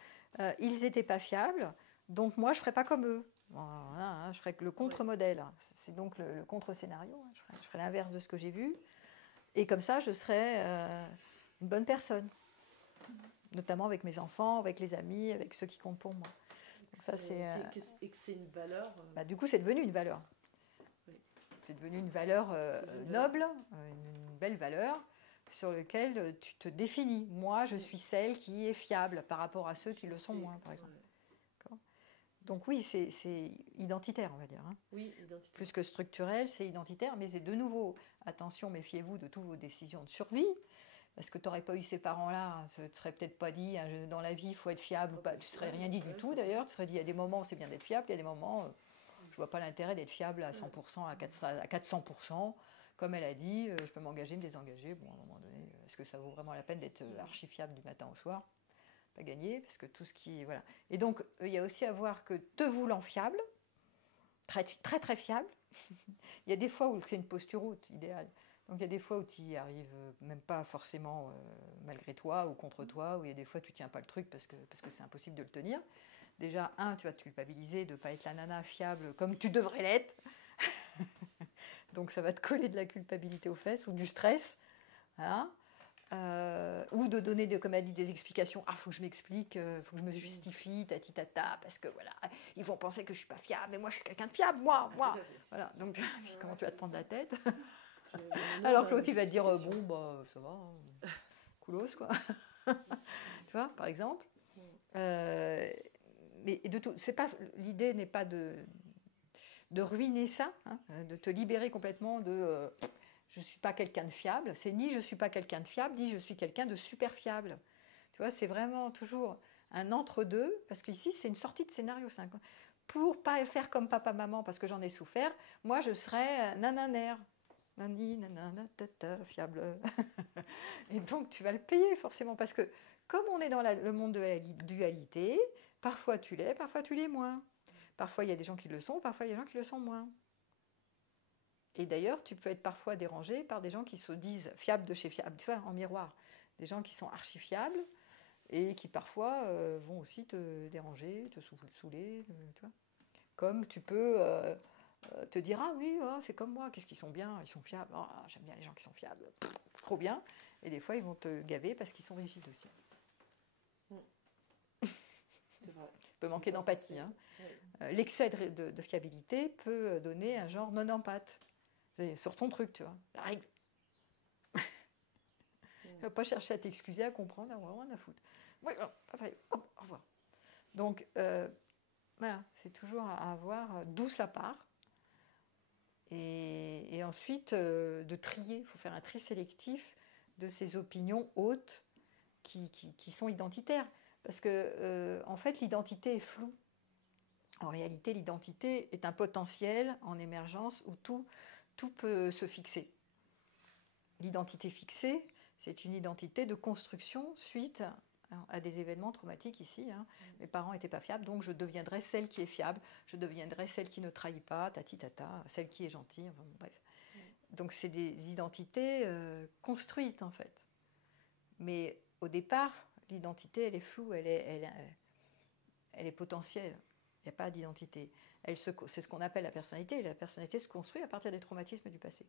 Ils n'étaient pas fiables, donc moi, je ne ferais pas comme eux. Voilà, hein, je ferais le contre-modèle. C'est donc le contre-scénario. Hein. Je ferais l'inverse de ce que j'ai vu. Et comme ça, je serais une bonne personne. Notamment avec mes enfants, avec les amis, avec ceux qui comptent pour moi. Donc ça, Et que c'est une valeur. Du coup, c'est devenu une valeur. Oui. C'est devenu une valeur noble, une belle valeur sur laquelle tu te définis. Moi, je suis celle qui est fiable par rapport à ceux qui le sont moins, par exemple. Ouais. Donc oui, c'est identitaire, on va dire. Hein. Oui, identitaire. Plus que structurel, c'est identitaire, mais c'est de nouveau, attention, méfiez-vous de toutes vos décisions de survie. Parce que tu n'aurais pas eu ces parents-là, tu ne te serais peut-être pas dit dans la vie, il faut être fiable ou pas. Tu ne serais rien dit du tout d'ailleurs. Tu serais dit, il y a des moments où c'est bien d'être fiable, il y a des moments, je ne vois pas l'intérêt d'être fiable à 100%, à 400%. Comme elle a dit, je peux m'engager, me désengager. Bon, à un moment donné, est-ce que ça vaut vraiment la peine d'être archi fiable du matin au soir? Pas gagné, parce que tout ce qui. Voilà. Et donc, il y a aussi à voir que te voulant fiable, très très, très fiable, il y a des fois où c'est une posture haute, idéale. Donc il y a des fois où tu y arrives même pas forcément malgré toi ou contre toi, où il y a des fois tu tiens pas le truc parce que c'est impossible de le tenir. Déjà, tu vas te culpabiliser de ne pas être la nana fiable comme tu devrais l'être. Donc ça va te coller de la culpabilité aux fesses ou du stress. Hein, ou de donner, comme elle dit, des explications. Ah, faut que je m'explique, faut que je me justifie, tati tata, parce que voilà, ils vont penser que je suis pas fiable, mais moi je suis quelqu'un de fiable, moi. Voilà, donc comment tu vas te prendre la tête? Alors que l'autre, il va te dire, bon, bah, ça va, hein. Coolos, quoi. Tu vois, par exemple. Mais de tout, l'idée n'est pas de ruiner ça, hein, de te libérer complètement de je ne suis pas quelqu'un de fiable. C'est ni je ne suis pas quelqu'un de fiable, ni je suis quelqu'un de super fiable. Tu vois, c'est vraiment toujours un entre-deux, parce qu'ici, c'est une sortie de scénario 5. Pour pas faire comme papa-maman, parce que j'en ai souffert, moi, je serais nananaire. Nani, nanana, tata, fiable. Et donc, tu vas le payer forcément, parce que comme on est dans le monde de la dualité, parfois tu l'es, parfois tu l'es moins. Parfois, il y a des gens qui le sont, parfois, il y a des gens qui le sont moins. Et d'ailleurs, tu peux être parfois dérangé par des gens qui se disent fiables de chez fiables, tu vois, en miroir. Des gens qui sont archi fiables et qui parfois vont aussi te déranger, te saouler, tu vois. Comme tu peux te dire, ah oui, oh, c'est comme moi, qu'est-ce qu'ils sont bien, ils sont fiables, oh, j'aime bien les gens qui sont fiables, trop bien. Et des fois, ils vont te gaver parce qu'ils sont rigides aussi. C'est vrai. Peut manquer d'empathie. Hein. L'excès de fiabilité peut donner un genre non-empathe. C'est sur ton truc, tu vois, la règle. Tu ne vas pas chercher à t'excuser, à comprendre, à rien à foutre. Oui, au revoir. Donc, voilà, c'est toujours à voir d'où ça part. Et ensuite, de trier. Il faut faire un tri sélectif de ces opinions hautes qui sont identitaires. Parce que, en fait, l'identité est floue. En réalité, l'identité est un potentiel en émergence où tout peut se fixer. L'identité fixée, c'est une identité de construction suite à des événements traumatiques ici. Hein. Mes parents n'étaient pas fiables, donc je deviendrai celle qui est fiable, je deviendrai celle qui ne trahit pas, tati tata, celle qui est gentille, enfin, bref. Donc c'est des identités construites en fait. Mais au départ, l'identité, elle est floue, elle est potentielle. Il n'y a pas d'identité. C'est ce qu'on appelle la personnalité. La personnalité se construit à partir des traumatismes du passé.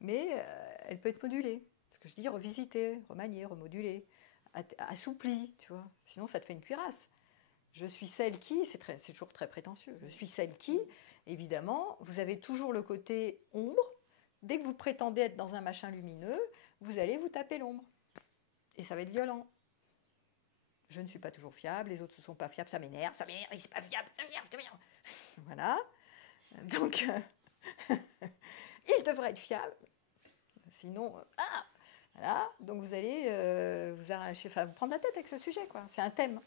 Mais elle peut être modulée. Ce que je dis, revisitée, remaniée, remodulée, assouplie, tu vois. Sinon, ça te fait une cuirasse. Je suis celle qui, c'est toujours très prétentieux, je suis celle qui, évidemment, vous avez toujours le côté ombre. Dès que vous prétendez être dans un machin lumineux, vous allez vous taper l'ombre. Et ça va être violent. Je ne suis pas toujours fiable, les autres ne sont pas fiables, ça m'énerve, il c'est pas fiable, ça m'énerve. Voilà. Donc, il devrait être fiable. Sinon, voilà. Donc vous allez vous arracher, vous prendre la tête avec ce sujet, quoi. C'est un thème.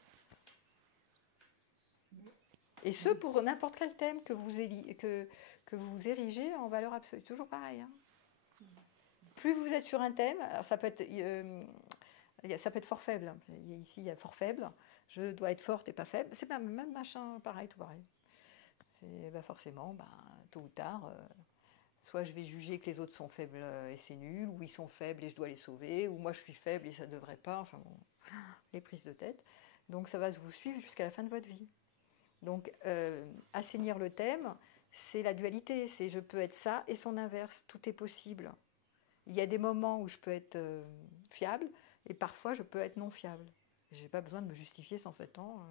Et ce, pour n'importe quel thème que vous érigez en valeur absolue. Toujours pareil. Hein. Plus vous êtes sur un thème, alors ça peut être fort faible. Ici, il y a fort faible. Je dois être forte et pas faible. C'est pas même machin, pareil, tout pareil. Forcément, tôt ou tard, Soit je vais juger que les autres sont faibles et c'est nul, ou ils sont faibles et je dois les sauver, ou moi je suis faible et ça ne devrait pas. Enfin bon, les prises de tête. Donc ça va vous suivre jusqu'à la fin de votre vie. Donc assainir le thème, c'est la dualité. C'est je peux être ça et son inverse. Tout est possible. Il y a des moments où je peux être fiable et parfois je peux être non fiable. Je n'ai pas besoin de me justifier 107 ans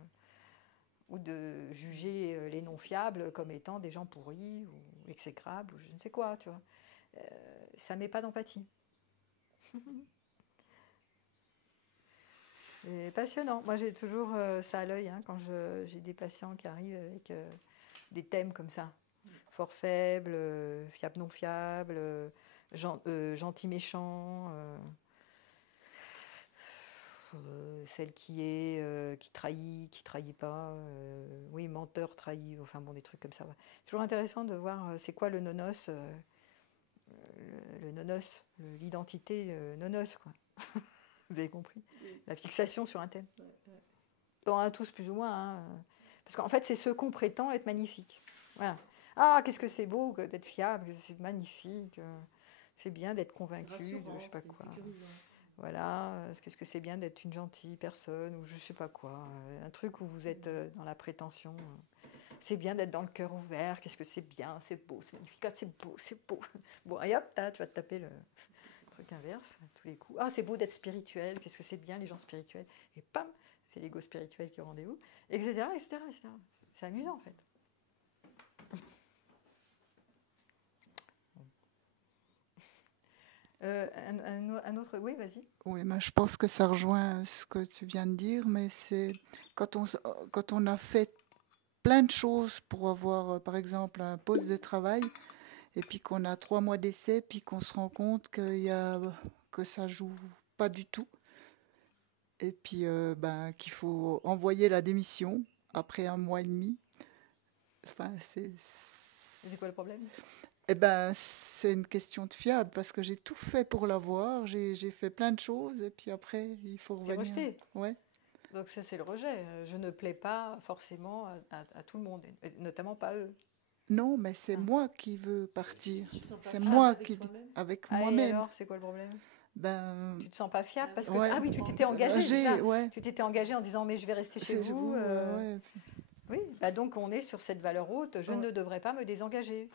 ou de juger les non fiables comme étant des gens pourris ou exécrables ou je ne sais quoi, tu vois. Ça ne met pas d'empathie. C'est passionnant. Moi, j'ai toujours ça à l'œil quand j'ai des patients qui arrivent avec des thèmes comme ça. Fort faible, fiable non fiable, gentil méchant, celle qui trahit pas, oui, menteur, trahi, enfin bon, des trucs comme ça. C'est toujours intéressant de voir c'est quoi le nonos, le nonos, l'identité nonos, quoi. Vous avez compris? La fixation sur un thème. On en a tous plus ou moins. Parce qu'en fait, c'est ce qu'on prétend être magnifique. Voilà. Ah, qu'est-ce que c'est beau d'être fiable, c'est magnifique. C'est bien d'être convaincu de je sais pas quoi. Voilà, qu'est-ce que c'est bien d'être une gentille personne ou je sais pas quoi. Un truc où vous êtes dans la prétention. C'est bien d'être dans le cœur ouvert. Qu'est-ce que c'est bien, c'est beau, c'est magnifique. Ah, c'est beau, c'est beau. Bon, et hop, là, tu vas te taper le truc inverse à tous les coups. Ah, c'est beau d'être spirituel. Qu'est-ce que c'est bien les gens spirituels. Et pam, c'est l'ego spirituel qui est au rendez-vous, etc., etc., etc. C'est amusant en fait. Un autre, oui, vas-y. Oui, mais je pense que ça rejoint ce que tu viens de dire, mais c'est quand on a fait plein de choses pour avoir, par exemple, un poste de travail, et puis qu'on a 3 mois d'essai, puis qu'on se rend compte que ça joue pas du tout, et puis qu'il faut envoyer la démission après 1 mois et demi. Enfin, C'est quoi le problème? Eh ben, c'est une question de fiable parce que j'ai tout fait pour l'avoir, j'ai fait plein de choses et puis après il faut revenir. C'est rejeté. Ouais. Donc ça c'est le rejet. Je ne plais pas forcément à tout le monde, et notamment pas eux. Non, mais c'est moi qui veux partir. C'est fiable moi avec qui toi-même? avec Ah, et moi-même. alors, c'est quoi le problème? Ben, Tu te sens pas fiable parce que ouais. ah oui, tu t'étais engagé, c'est ça. Ouais. Tu t'étais engagé en disant mais je vais rester chez C'est vous. ouais. Oui, bah donc on est sur cette valeur haute. Je ne devrais pas me désengager.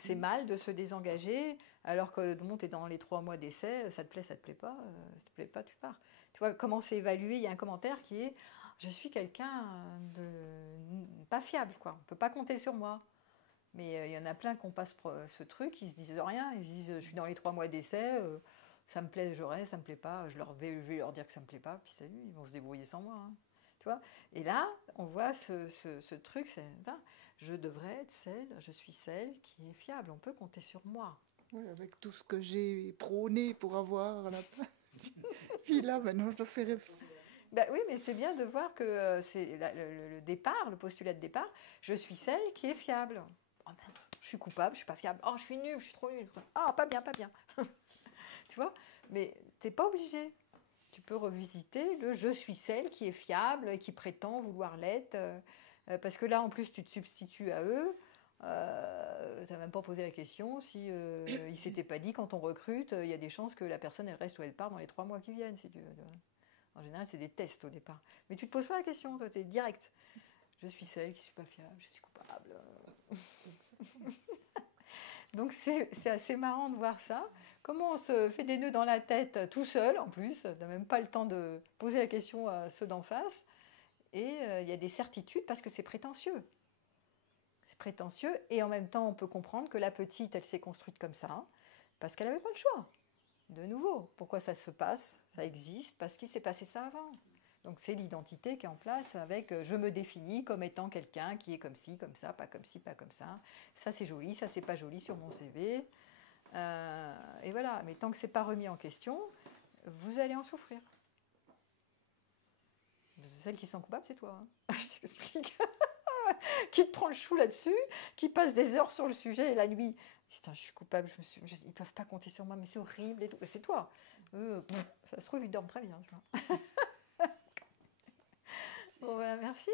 C'est mal de se désengager alors que tu es dans les 3 mois d'essai, ça te plaît, ça te plaît pas, ça te plaît pas, tu pars. Tu vois, comment c'est évalué? Il y a un commentaire qui est je suis quelqu'un de pas fiable, quoi. On peut pas compter sur moi. Mais il y en a plein qui ont pas ce truc, ils se disent rien, ils se disent je suis dans les 3 mois d'essai, ça me plaît, je reste, ça me plaît pas, je vais leur dire que ça me plaît pas, puis salut, ils vont se débrouiller sans moi. Tu vois? Et là, on voit ce truc, c'est je devrais être celle, je suis celle qui est fiable, on peut compter sur moi. Oui, avec tout ce que j'ai prôné pour avoir la puis là, maintenant, je fais Ben oui, mais c'est bien de voir que c'est le départ, le postulat de départ, je suis celle qui est fiable. Oh mince, je suis coupable, je suis pas fiable. Oh, je suis nulle, je suis trop nulle. Ah, pas bien, pas bien. Tu vois? Mais t'es pas obligé. Tu peux revisiter le je suis celle qui est fiable et qui prétend vouloir l'être. Parce que là, en plus, tu te substitues à eux. Tu n'as même pas posé la question si il s'était pas dit quand on recrute, il y a des chances que la personne elle reste ou elle part dans les 3 mois qui viennent, si tu veux. En général, c'est des tests au départ. Mais tu te poses pas la question, toi, tu es direct. Je suis celle qui ne suis pas fiable, je suis coupable. Donc c'est assez marrant de voir ça. Comment on se fait des nœuds dans la tête tout seul, en plus, on n'a même pas le temps de poser la question à ceux d'en face. Et il y a des certitudes parce que c'est prétentieux. C'est prétentieux et en même temps, on peut comprendre que la petite, elle s'est construite comme ça parce qu'elle n'avait pas le choix. De nouveau, pourquoi ça se passe? Ça existe parce qu'il s'est passé ça avant. Donc c'est l'identité qui est en place avec je me définis comme étant quelqu'un qui est comme ci, comme ça, pas comme ci, pas comme ça. Ça c'est joli, ça c'est pas joli sur mon CV. Et voilà, mais tant que c'est pas remis en question, vous allez en souffrir. Celle qui sont coupables, c'est toi. Je t'explique. Qui te prend le chou là-dessus, qui passe des heures sur le sujet et la nuit. Putain, je suis coupable, ils ne peuvent pas compter sur moi, mais c'est horrible et tout. C'est toi. Ça se trouve, ils dorment très bien. Tu vois. Bon, voilà, merci.